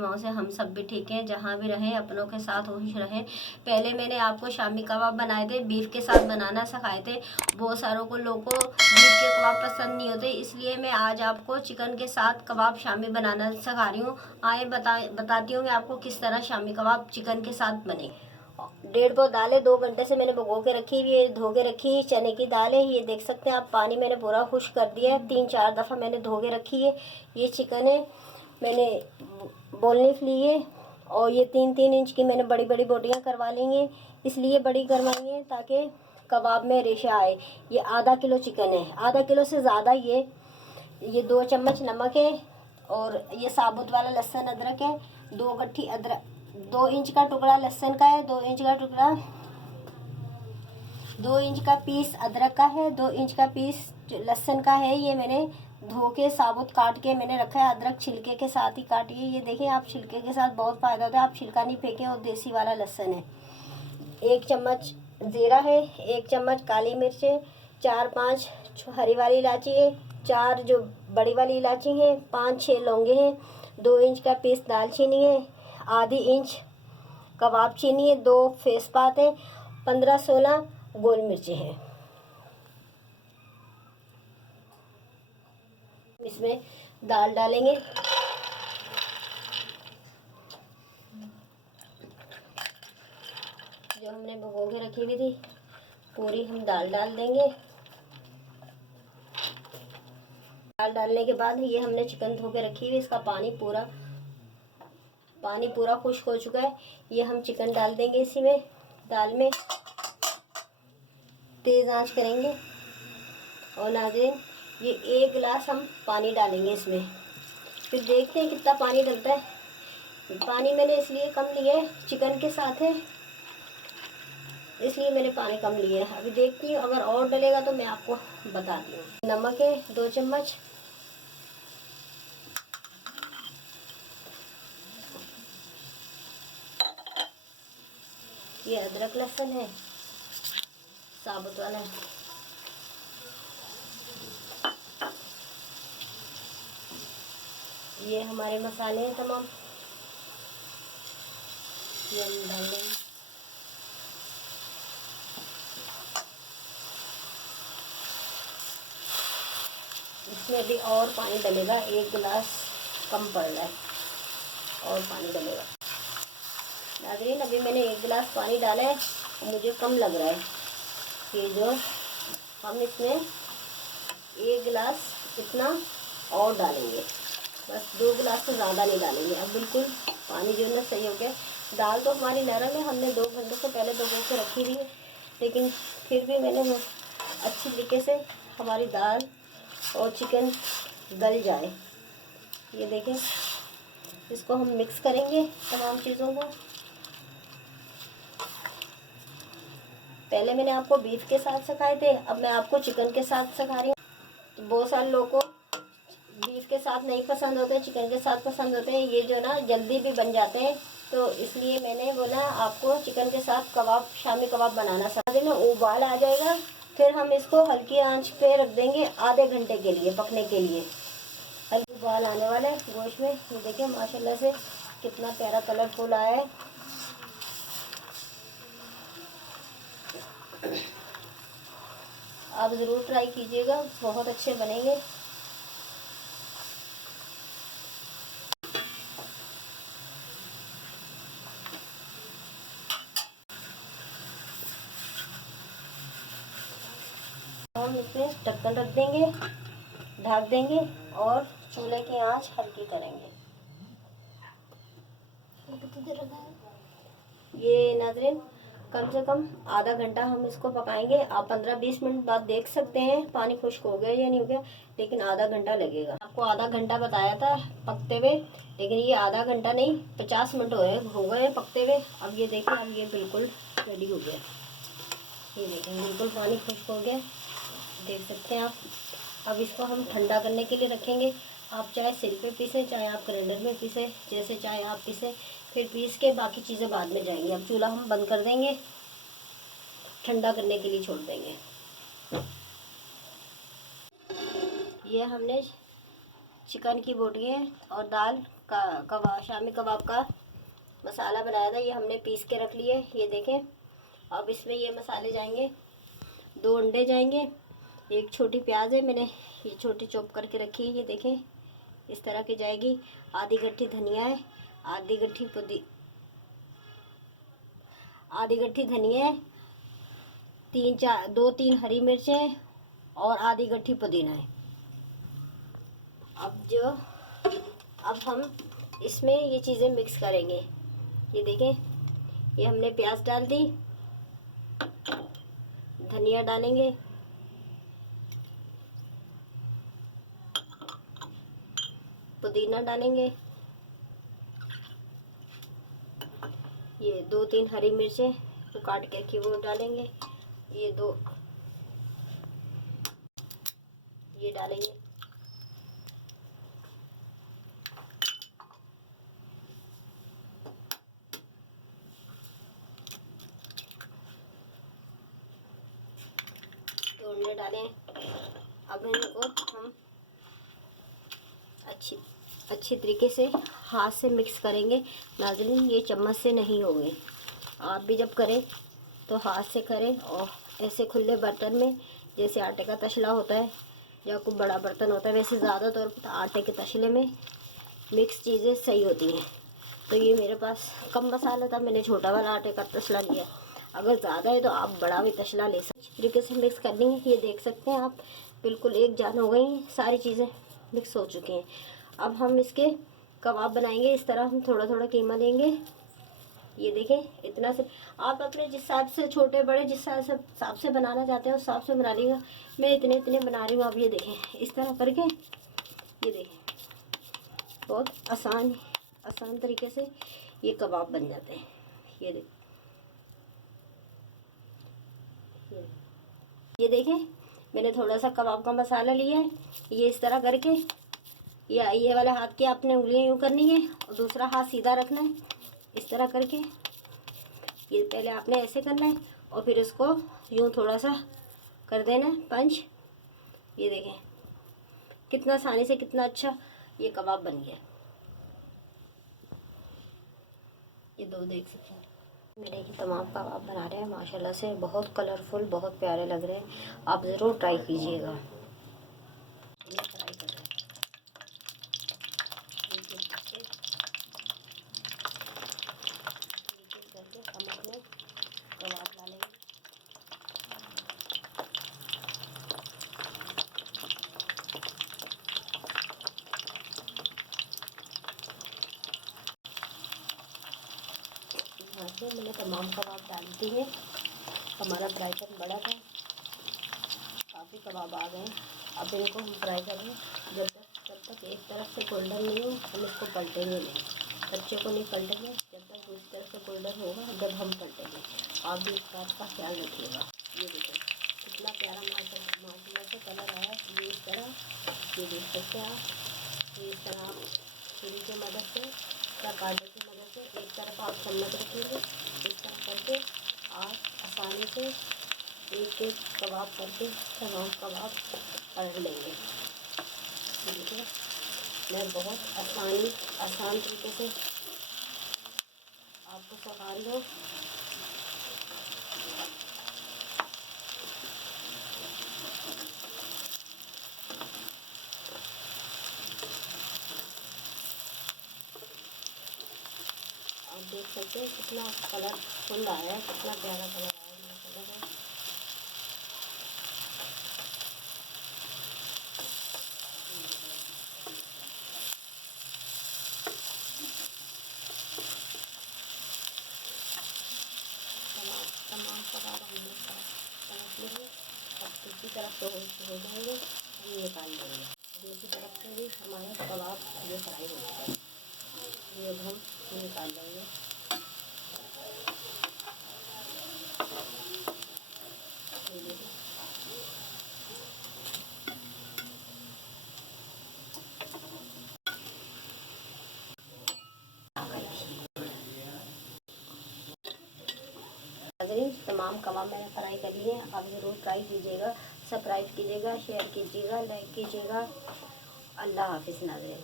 दुआओं से हम सब भी ठीक हैं, जहाँ भी रहें अपनों के साथ खुश रहें। पहले मैंने आपको शामी कबाब बनाए थे, बीफ के साथ बनाना सिखाए थे। बहुत सारों को लोगों को बीफ के कबाब पसंद नहीं होते, इसलिए मैं आज आपको चिकन के साथ कबाब शामी बनाना सिखा रही हूँ। आए बताती हूँ मैं आपको किस तरह शामी कबाब चिकन के साथ बने। 1.5 पाव दाल है, 2 घंटे से मैंने भिगो के रखी हुई है, धो के रखी। चने की दाल है, ये देख सकते हैं आप, पानी मैंने पूरा खुश्क कर दिया है, 3-4 दफ़ा मैंने धो के रखी है। ये चिकन है, मैंने बोनलेस ली है, और ये 3-3 इंच की मैंने बड़ी बड़ी बोटियाँ करवा ली हैं। इसलिए बड़ी करवाई हैं ताकि कबाब में रेशा आए। ये आधा किलो चिकन है, आधा किलो से ज़्यादा। ये 2 चम्मच नमक है, और ये साबुत वाला लहसुन अदरक है, 2 गट्ठी अदरक, 2 इंच का टुकड़ा लहसुन का है, 2 इंच का टुकड़ा, 2 इंच का पीस अदरक का है, 2 इंच का पीस लहसुन का है। ये मैंने धो के साबुत काट के मैंने रखा है। अदरक छिलके के साथ ही काटिए। ये देखिए आप, छिलके के साथ बहुत फ़ायदा होता है, आप छिलका नहीं फेंकें, और देसी वाला लहसुन है। 1 चम्मच ज़ीरा है, 1 चम्मच काली मिर्च है, 4-5 हरी वाली इलायची है, 4 जो बड़ी वाली इलायची है, 5-6 लौंगे हैं, 2 इंच का पीस दालचीनी है, आधी इंच कबाब चीनी है, 2 तेज़पात है, 15-16 गोल मिर्चें हैं। इसमें दाल डालेंगे, जो हमने भिगो के रखी हुई थी पूरी हम दाल डाल देंगे। दाल डालने के बाद ये हमने चिकन धो के रखी हुई, इसका पानी पूरा खुश्क हो चुका है। ये हम चिकन डाल देंगे इसी में, दाल में। तेज़ आंच करेंगे, और नाज़रीन ये 1 गिलास हम पानी डालेंगे इसमें। फिर देखते हैं कितना पानी डलता है। पानी मैंने इसलिए कम लिया है, चिकन के साथ है इसलिए मैंने पानी कम लिया है। अभी देखती हूँ, अगर और डलेगा तो मैं आपको बताती हूँ। नमक है 2 चम्मच, ये अदरक लहसुन है साबुत वाला है, ये हमारे मसाले हैं तमाम, ये हम डाल देंगे। इसमें भी और पानी डलेगा, 1 गिलास कम पड़ रहा है, और पानी डलेगा। नाज़रीन अभी मैंने 1 गिलास पानी डाला है, मुझे कम लग रहा है। ये जो हम इसमें 1 गिलास इतना और डालेंगे, बस 2 गिलास से ज़्यादा नहीं डालेंगे। अब बिल्कुल पानी जो है ना सही हो गया। दाल तो हमारी नरम है, हमने 2 घंटे से पहले भिगो के रखी हुई है, लेकिन फिर भी मैंने अच्छी तरीके से हमारी दाल और चिकन गल जाए। ये देखें, इसको हम मिक्स करेंगे तमाम चीज़ों को। पहले मैंने आपको बीफ के साथ सिखाए थे, अब मैं आपको चिकन के साथ सिखा रही हूँ। तो बहुत सारे लोगों को बीफ के साथ नहीं पसंद होते, चिकन के साथ पसंद होते हैं। ये जो ना जल्दी भी बन जाते हैं, तो इसलिए मैंने बोला आपको चिकन के साथ कबाब, शामी कबाब बनाना सिखा देना। उबाल आ जाएगा, फिर हम इसको हल्की आंच पे रख देंगे आधे घंटे के लिए पकने के लिए। हल्की उबाल आने वाला है गोश्त में। ये देखिए माशाल्लाह से कितना प्यारा कलरफुल आया है। आप ज़रूर ट्राई कीजिएगा, बहुत अच्छे बनेंगे। हम इसमें ढक्कन रख देंगे, ढक देंगे, और चूल्हे की आंच हल्की करेंगे। ये नाज़रीन कम से कम आधा घंटा हम इसको पकाएंगे। आप 15-20 मिनट बाद देख सकते हैं पानी खुश्क हो गया या नहीं हो गया, लेकिन आधा घंटा लगेगा। आपको आधा घंटा बताया था पकते हुए, लेकिन ये आधा घंटा नहीं 50 मिनट हो गए पकते हुए। अब ये देखिए, अब ये बिल्कुल रेडी हो गया। ये देखें बिल्कुल पानी खुश्क हो गया, देख सकते हैं आप। अब इसको हम ठंडा करने के लिए रखेंगे। आप चाहे सिल पे पीसें, चाहे आप ग्राइंडर में पीसें, जैसे चाहे आप पीसें। फिर पीस के बाकी चीज़ें बाद में जाएंगी। अब चूल्हा हम बंद कर देंगे, ठंडा करने के लिए छोड़ देंगे। ये हमने चिकन की बोटियाँ और दाल कबाब, शामी कबाब का मसाला बनाया था, ये हमने पीस के रख लिए, ये देखें। अब इसमें ये मसाले जाएंगे, 2 अंडे जाएंगे, एक छोटी प्याज है, मैंने ये छोटी चॉप करके रखी है, ये देखें इस तरह की जाएगी। आधी गट्ठी धनिया है, आधी गट्ठी धनिया है, 2-3 हरी मिर्चें और आधी गट्ठी पुदीना है। अब हम इसमें ये चीज़ें मिक्स करेंगे। ये देखें, ये हमने प्याज डाल दी, धनिया डालेंगे, पुदीना डालेंगे, ये 2-3 हरी मिर्चें तो काट के रखी वो डालेंगे, ये डालेंगे, तो अंडे डालें। अब इनको हम अच्छी तरीके से हाथ से मिक्स करेंगे। नाज़रीन, ये चम्मच से नहीं होंगे, आप भी जब करें तो हाथ से करें और ऐसे खुले बर्तन में, जैसे आटे का तसला होता है या कोई बड़ा बर्तन होता है, वैसे ज़्यादा तौर पर आटे के तसले में मिक्स चीज़ें सही होती हैं। तो ये मेरे पास कम मसाला था, मैंने छोटा वाला आटे का तसला लिया। अगर ज़्यादा है तो आप बड़ा भी तसला ले सकते। अच्छी तरीके से मिक्स कर लेंगे। ये देख सकते हैं आप, बिल्कुल एक जान हो गई, सारी चीज़ें मिक्स हो चुकी हैं। अब हम इसके कबाब बनाएंगे। इस तरह हम थोड़ा थोड़ा कीमा लेंगे, ये देखें इतना से। आप अपने जिस हिसाब से, छोटे बड़े जिस हिसाब से बनाना चाहते हैं उस हिसाब से बना लीजिएगा। मैं इतने बना रही हूँ। आप ये देखें, इस तरह करके, ये देखें बहुत आसान तरीके से ये कबाब बन जाते हैं। ये देखें, मैंने थोड़ा सा कबाब का मसाला लिया है। ये इस तरह करके, ये वाले हाथ की आपने उंगलियां यूँ करनी है और दूसरा हाथ सीधा रखना है। इस तरह करके ये पहले आपने ऐसे करना है और फिर इसको यूँ थोड़ा सा कर देना है पंच। ये देखें कितना आसानी से, कितना अच्छा ये कबाब बन गया। ये 2 देख सकते हैं मेरे ये तमाम कबाब बना रहे हैं, माशाल्लाह से बहुत कलरफुल, बहुत प्यारे लग रहे हैं। आप ज़रूर ट्राई कीजिएगा। ये ट्राई कर रहे हैं, करके हम अपने कबाब डालेंगे। यहाँ से मैंने तमाम कबाब डाल दिए। हमारा फ्राई पैन बड़ा था, काफ़ी कबाब आ गए। अब इनको हम फ्राई करेंगे जब तक एक तरफ से गोल्डन नहीं हो, हम इसको पलटेंगे नहीं। बच्चे को नहीं पलटेंगे जब तक दूसरी तरफ से गोल्डन होगा, जब हम पलटेंगे। आप भी इस बात का ख्याल रखिएगा। ये देखो कितना प्यारा माशाल्लाह से कलर आया। ये इस तरह, ये देख सकते हैं आप। ये इस तरह आप छुरी की मदद से या कांटे की मदद से एक तरफ आप चम्मच रखेंगे। इस तरह करके आप आसानी से एक एक कबाब करके तमाम कबाब तल लेंगे। देखिए मैं बहुत आसान तरीके से आपको सिखा रही हूँ। आप देख सकते हैं कितना कलरफुल आया है, कितना प्यारा कलर आया है माशाल्लाह। तमाम कबाब हम लोग तड़क लेंगे। अब दूसरी तरफ तो हो जाएंगे, हम निकाल लेंगे। दूसरी तरफ से भी हमारा कबाब ये फ्राई हो जाएगा। ये अब हम निकाल लेंगे। तमाम कबाब मैंने फ्राई कर लिए। आप ज़रूर ट्राई कीजिएगा, सब्सक्राइब कीजिएगा, शेयर कीजिएगा, लाइक कीजिएगा। अल्लाह हाफिज़ नाज़रीन।